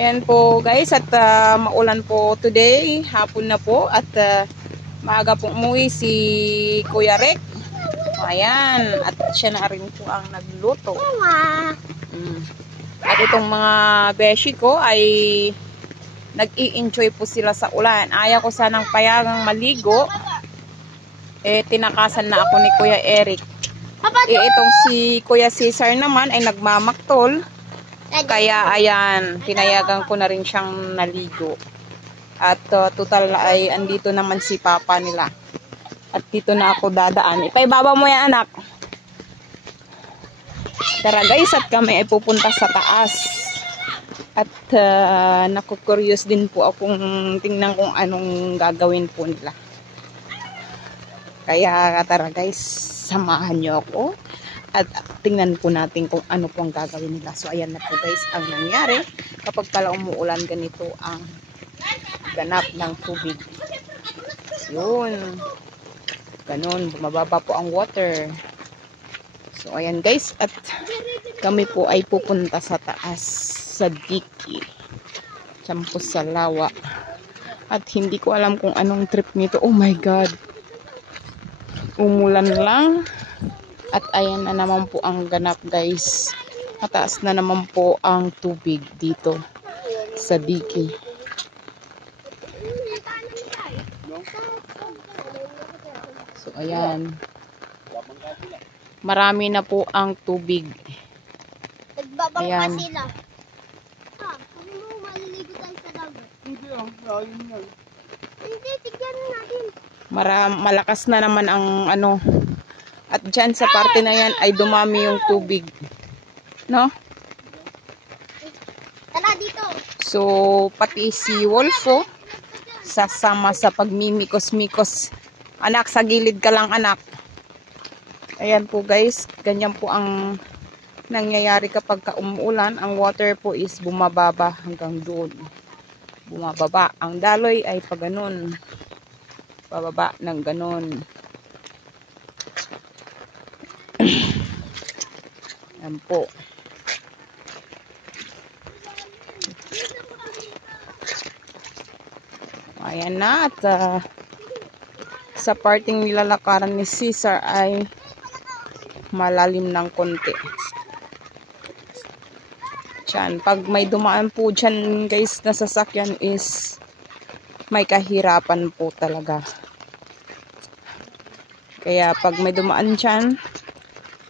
Ayan po guys, at maulan po today, hapon na po, at maaga pong umuwi si Kuya Rick. Ayan, at siya na rin po ang nagluto. At itong mga beshi ko ay nag-i-enjoy po sila sa ulan. Ayaw ko sanang payagang maligo. Tinakasan na ako ni Kuya Eric. Itong si Kuya Cesar naman ay nagmamaktol. Kaya ayan, pinayagan ko na rin siyang naligo. At total ay andito naman si Papa nila. At dito na ako dadaan. Ipaibaba mo yan, anak. Tara guys, at kami ay pupunta sa taas. At naku-curious din po akong tingnan kung anong gagawin po nila. Kaya tara guys, samahan nyo ako. At tingnan po natin kung ano po ang gagawin nila. So ayan na po guys ang nangyari. Kapag pala umuulan, ganito ang ganap ng tubig. Yun. Ganon, bumababa po ang water. So ayan guys, at kami po ay pupunta sa taas, sa Diki. Diyan po sa Lawa. At hindi ko alam kung anong trip nito. Oh my God. Umulan lang. At ayan na naman po ang ganap guys. Mataas na naman po ang tubig dito sa Diki. So ayan. Marami na po ang tubig. Ayan. Sila. Kami mo maliligo tayo sa dagat. Hindi ayun yan. Hindi, tignan natin. Malakas na naman ang ano. At dyan sa parte na yan ay dumami yung tubig. No? Tara dito. So, pati si Wolfo sasama sa pagmimikos-mikos. Anak, sa gilid ka lang, anak. Ayan po guys, ganyan po ang nangyayari kapag umuulan. Ang water po is bumababa hanggang doon. Bumababa. Ang daloy ay pag ganun. Bababa ng ganun. Ayan po. Ayan na. At sa parting nilalakaran ni Cesar ay malalim ng konti. Diyan. Pag may dumaan po dyan guys na sasakyan is may kahirapan po talaga. Kaya pag may dumaan dyan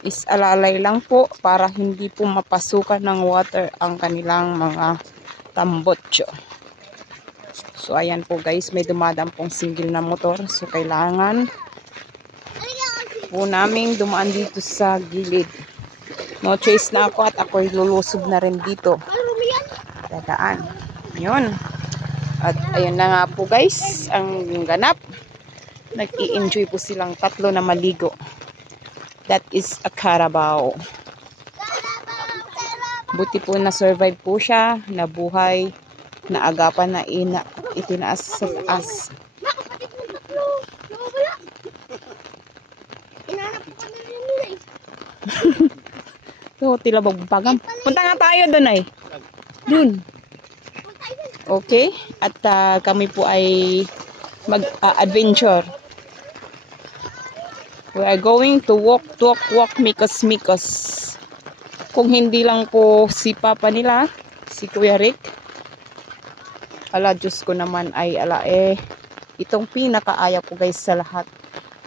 is alalay lang po para hindi po mapasukan ng water ang kanilang mga tambotso. So ayan po guys, may dumadaan pong single na motor. So kailangan po naming dumaan dito sa gilid. No choice na ako at ako'y lulusob na rin dito. Dadaan. Yun. At ayun na nga po guys, ang ganap. Nag-i-enjoy po silang tatlo na maligo. That is a Carabao. Buti po na survive po siya, nabuhay, naagapan na itinaas sa taas. So, tila bagbagan. Punta nga tayo doon ay. Doon. Okay. At kami po ay mag-adventure. We are going to walk, mikos. Kung hindi lang po si Papa nila, si Kuya Rick. Ala, Diyos ko naman ay itong pinakaaya po guys sa lahat.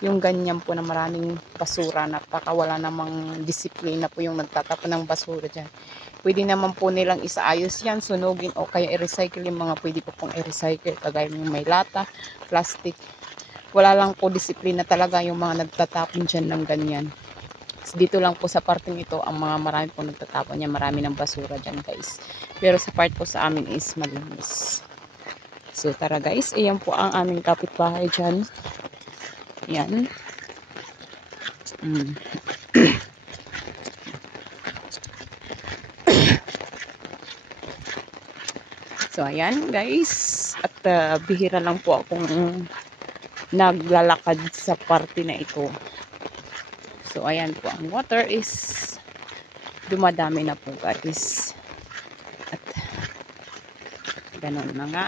Yung ganyan po na maraming basura, napakawala namang disiplina po yung nagtatapon ng basura dyan. Pwede naman po nilang isaayos yan, sunugin o kaya i-recycle yung mga pwede po pong i-recycle. Kagaya yung may lata, plastic. Wala lang po disiplina talaga yung mga nagtatapon dyan ng ganyan. Dito lang po sa parting ito, ang mga marami po nagtatapon niya, marami ng basura dyan guys. Pero sa part po sa amin is malinis. So tara guys, ayan po ang aming kapitbahay dyan. Yan. So ayan guys, at bihira lang po akong naglalakad sa parte na ito. So ayan po, ang water is dumadami na po guys. At Ganun na nga.